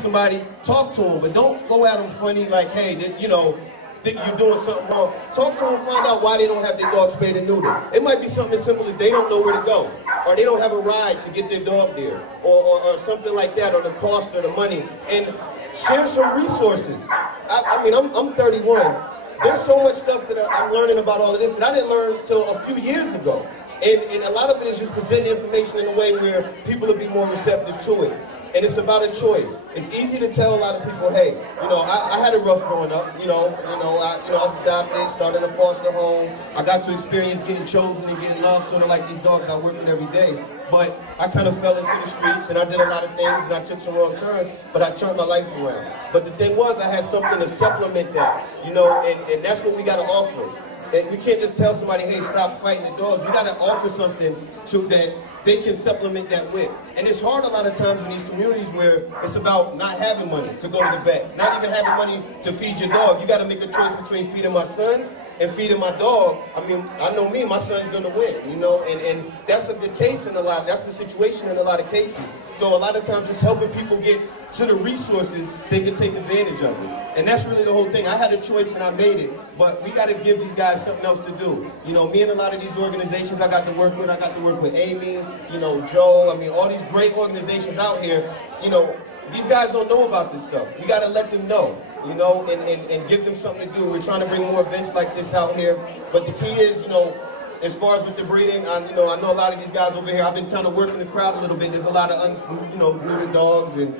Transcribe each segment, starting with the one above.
somebody, talk to them, but don't go at them funny like, hey, you know, think you're doing something wrong. Talk to them, find out why they don't have their dog spayed and neutered. It might be something as simple as they don't know where to go, or they don't have a ride to get their dog there, or something like that, or the cost or the money. And share some resources. I mean, I'm 31. There's so much stuff that I'm learning about all of this that I didn't learn until a few years ago. And a lot of it is just presenting information in a way where people will be more receptive to it. And it's about a choice. It's easy to tell a lot of people, hey, you know, I had it rough growing up. I was adopted, started in a foster home. I got to experience getting chosen and getting loved, sort of like these dogs I work with every day. But I kind of fell into the streets, and I did a lot of things, and I took some wrong turns, but I turned my life around. But the thing was, I had something to supplement that, you know, and that's what we got to offer. And we can't just tell somebody, hey, stop fighting the dogs. We got to offer something to that they can supplement that with. And it's hard a lot of times in these communities where it's about not having money to go to the vet, not even having money to feed your dog. You got to make a choice between feeding my son and feeding my dog. I mean, I know me, my son's gonna win, you know, and that's the case in that's the situation in a lot of cases. So a lot of times just helping people get to the resources they can take advantage of it. And that's really the whole thing. I had a choice and I made it, but we gotta give these guys something else to do. You know, me and a lot of these organizations I got to work with Amy, you know, Joe, I mean, all these great organizations out here, you know, these guys don't know about this stuff. You gotta let them know, you know, and give them something to do. We're trying to bring more events like this out here. But the key is, you know, as far as with the breeding, I know a lot of these guys over here, I've been kind of working the crowd a little bit. There's a lot of, neutered dogs and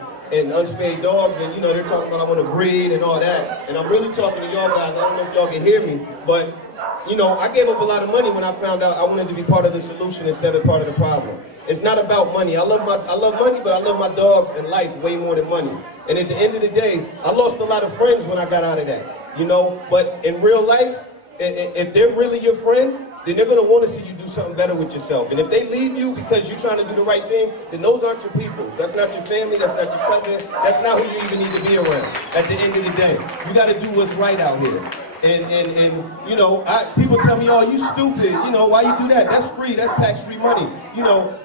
unspayed dogs, and, you know, they're talking about I want to breed and all that. And I'm really talking to y'all guys. I don't know if y'all can hear me, but, you know, I gave up a lot of money when I found out I wanted to be part of the solution instead of part of the problem. It's not about money. I love money, but I love my dogs and life way more than money. And at the end of the day, I lost a lot of friends when I got out of that, you know. But in real life, if they're really your friend, then they're going to want to see you do something better with yourself. And if they leave you because you're trying to do the right thing, then those aren't your people. That's not your family. That's not your cousin. That's not who you even need to be around at the end of the day. You got to do what's right out here. And you know, people tell me, oh, you stupid. You know, why you do that? That's free. That's tax-free money. You know,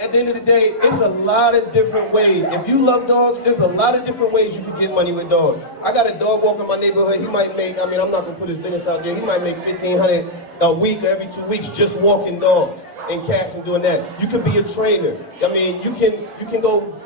at the end of the day, it's a lot of different ways. If you love dogs, there's a lot of different ways you can get money with dogs. I got a dog walker in my neighborhood. He might make, I mean, I'm not going to put his business out there. He might make $1,500 a week or every 2 weeks just walking dogs and cats and doing that. You can be a trainer. I mean, you can go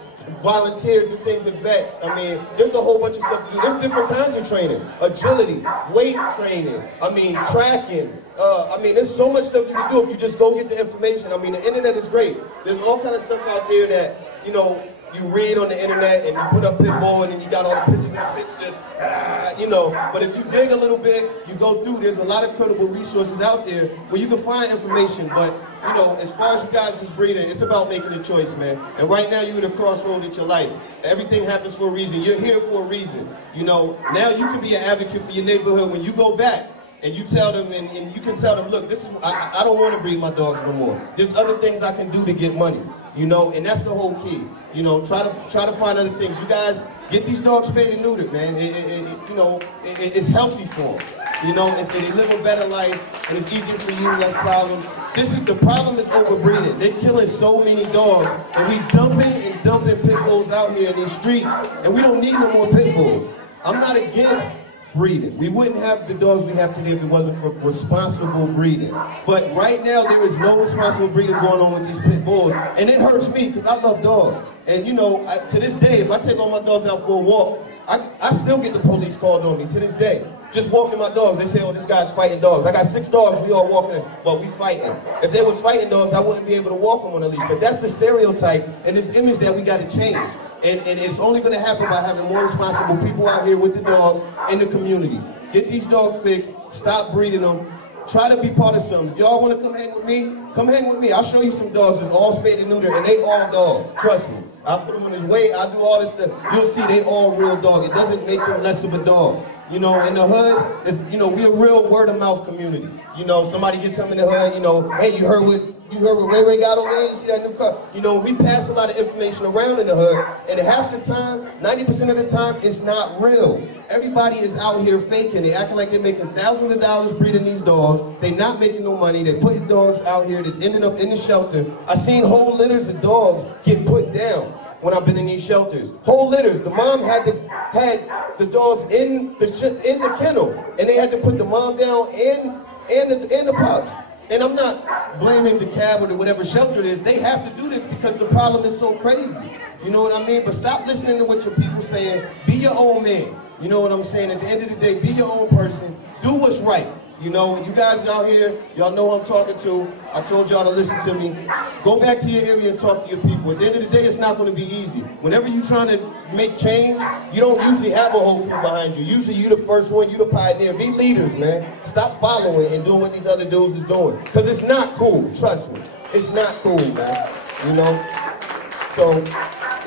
volunteer, do things at vets. I mean, there's a whole bunch of stuff to do. There's different kinds of training. Agility, weight training, I mean, tracking. I mean, there's so much stuff you can do if you just go get the information. I mean, the internet is great. There's all kind of stuff out there that, you know, you read on the internet and you put up pit bull and you got all the pictures and the pitch just, you know. But if you dig a little bit, you go through, there's a lot of credible resources out there where you can find information. But, you know, as far as you guys is breeding, it's about making a choice, man. And right now you're at a crossroad in your life. Everything happens for a reason. You're here for a reason. You know, now you can be an advocate for your neighborhood when you go back. And you tell them, and you can tell them, look, this is I don't want to breed my dogs no more. There's other things I can do to get money, you know, and that's the whole key. You know, try to find other things. You guys get these dogs spayed and neutered, man. It's healthy for them. You know, if they live a better life, and it's easier for you, less problems. The problem is overbreeding. They're killing so many dogs, and we dumping pit bulls out here in these streets, and we don't need no more pit bulls. I'm not against breeding. We wouldn't have the dogs we have today if it wasn't for responsible breeding. But right now, there is no responsible breeding going on with these pit bulls. And it hurts me because I love dogs. And you know, to this day, if I take all my dogs out for a walk, I still get the police called on me to this day. Just walking my dogs, they say, oh, this guy's fighting dogs. I got 6 dogs, we all walking, but we fighting. If they was fighting dogs, I wouldn't be able to walk them on a leash. But that's the stereotype and this image that we got to change. And it's only going to happen by having more responsible people out here with the dogs in the community. Get these dogs fixed, stop breeding them, try to be part of something. If y'all want to come hang with me, come hang with me. I'll show you some dogs that's all spayed and neutered, and they all dog. Trust me. I'll put them on his weight, I'll do all this stuff. You'll see they all real dog. It doesn't make them less of a dog. You know, in the hood, you know, we're a real word-of-mouth community. You know, somebody gets something in the hood, you know, hey, you heard what Ray Ray got over there? You see that new car? You know, we pass a lot of information around in the hood, and half the time, 90% of the time, it's not real. Everybody is out here faking. They acting like they're making thousands of dollars breeding these dogs. They're not making no money. They're putting dogs out here that's ending up in the shelter. I've seen whole litters of dogs get put down. when I've been in these shelters. Whole litters. The mom had the dogs in the kennel, and they had to put the mom down and the pups. And I'm not blaming the cab or whatever shelter it is. They have to do this because the problem is so crazy. You know what I mean? But stop listening to what your people saying. Be your own man. You know what I'm saying? At the end of the day, be your own person. Do what's right. You know, you guys out here, y'all know who I'm talking to. I told y'all to listen to me. Go back to your area and talk to your people. At the end of the day, it's not going to be easy. Whenever you're trying to make change, you don't usually have a whole team behind you. Usually you the first one, you the pioneer. Be leaders, man. Stop following and doing what these other dudes is doing. Because it's not cool, trust me. It's not cool, man. You know? So,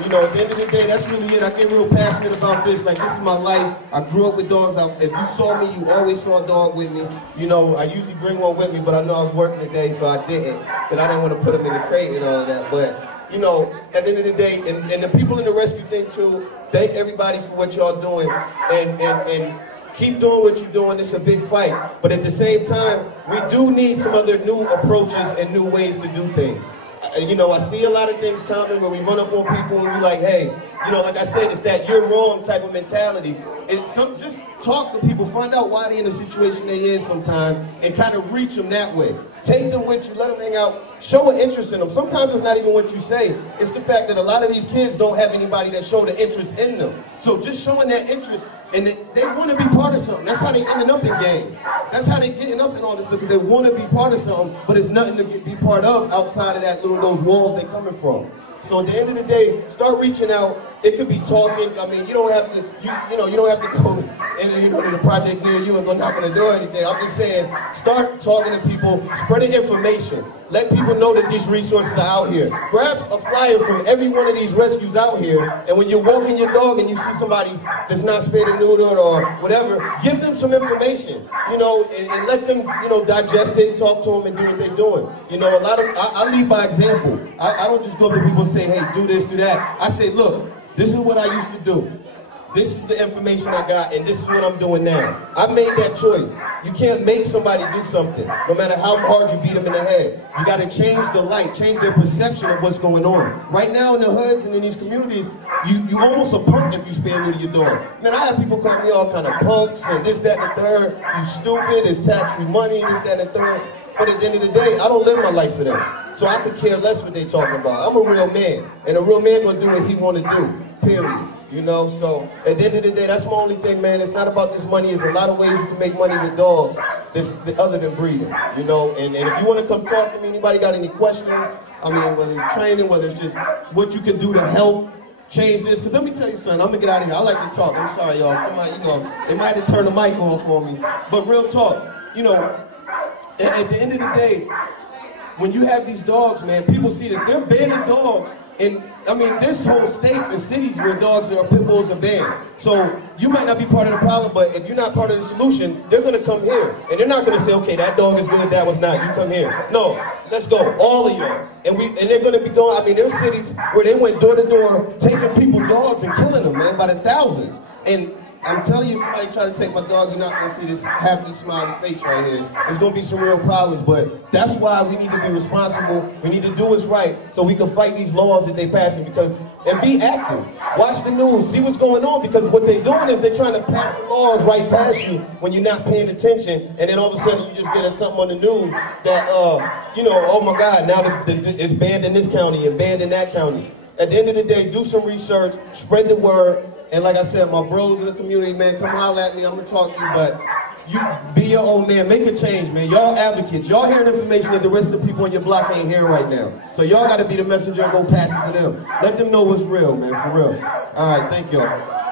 you know, at the end of the day, that's really it. I get real passionate about this. Like, this is my life. I grew up with dogs. If you saw me, you always saw a dog with me. You know, I usually bring one with me, but I know I was working today, so I didn't. Because I didn't want to put them in the crate and all of that. But, you know, at the end of the day, and the people in the rescue thing, too, thank everybody for what y'all doing. And keep doing what you're doing. It's a big fight. But at the same time, we do need some other new approaches and new ways to do things. You know, I see a lot of things coming where we run up on people and we're like, hey, you know, like I said, it's that you're wrong type of mentality. Just talk to people, find out why they're in the situation they're in sometimes, and kind of reach them that way. Take them with you, let them hang out, show an interest in them. Sometimes it's not even what you say, it's the fact that a lot of these kids don't have anybody that show the interest in them. So just showing that interest, and they want to be part of something. That's how they ending up in gangs. That's how they getting up in all this stuff, because they want to be part of something, but it's nothing to be part of outside of those walls they're coming from. So at the end of the day, start reaching out. It could be talking. I mean, you don't have to, you don't have to go in the project near you and go knock on the door or anything. I'm just saying, start talking to people, spreading information. Let people know that these resources are out here. Grab a flyer from every one of these rescues out here, and when you're walking your dog and you see somebody that's not spayed or neutered or whatever, give them some information, you know, and let them, you know, digest it, talk to them, and do what they're doing. You know, I lead by example. I don't just go to people and say, hey, do this, do that. I say, look, this is what I used to do. This is the information I got, and this is what I'm doing now. I made that choice. You can't make somebody do something, no matter how hard you beat them in the head. You got to change the light, change their perception of what's going on. Right now in the hoods and in these communities, you almost a punk if you spare new to your dog. Man, I have people call me all kind of punks and this, that, and the third. You stupid, it's tax-free money, this, that, and the third. But at the end of the day, I don't live my life for them. So I could care less what they talking about. I'm a real man, and a real man gonna do what he wanna do, period. You know, so at the end of the day, that's my only thing, man. It's not about this money. There's a lot of ways you can make money with dogs other than breeding, you know. And if you want to come talk to me, anybody got any questions, I mean, whether it's training, whether it's just what you can do to help change this. Because let me tell you something, I'm going to get out of here. I like to talk. I'm sorry, y'all. Somebody, you know, they might have to turn the mic on for me. But real talk, you know, at the end of the day, when you have these dogs, man, people see this. They're banning dogs. And I mean, there's whole states and cities where dogs or pit bulls are banned. So you might not be part of the problem, but if you're not part of the solution, they're gonna come here. And they're not gonna say, okay, that dog is good, that was not, you come here. No, let's go, all of y'all. And they're gonna be going, I mean, there's cities where they went door to door, taking people's dogs and killing them, man, by the thousands. And I'm telling you, somebody try to take my dog, you're not gonna see this happy, smiling face right here. There's gonna be some real problems, but that's why we need to be responsible. We need to do what's right so we can fight these laws that they're passing, and be active. Watch the news, see what's going on, because what they're doing is they're trying to pass the laws right past you when you're not paying attention, and then all of a sudden you just get something on the news that, you know, oh my God, now it's banned in this county and banned in that county. At the end of the day, do some research, spread the word. And like I said, my bros in the community, man, come holler at me. I'm going to talk to you, but you be your own man. Make a change, man. Y'all advocates. Y'all hearing information that the rest of the people on your block ain't hearing right now. So y'all got to be the messenger and go pass it to them. Let them know what's real, man, for real. All right, thank y'all.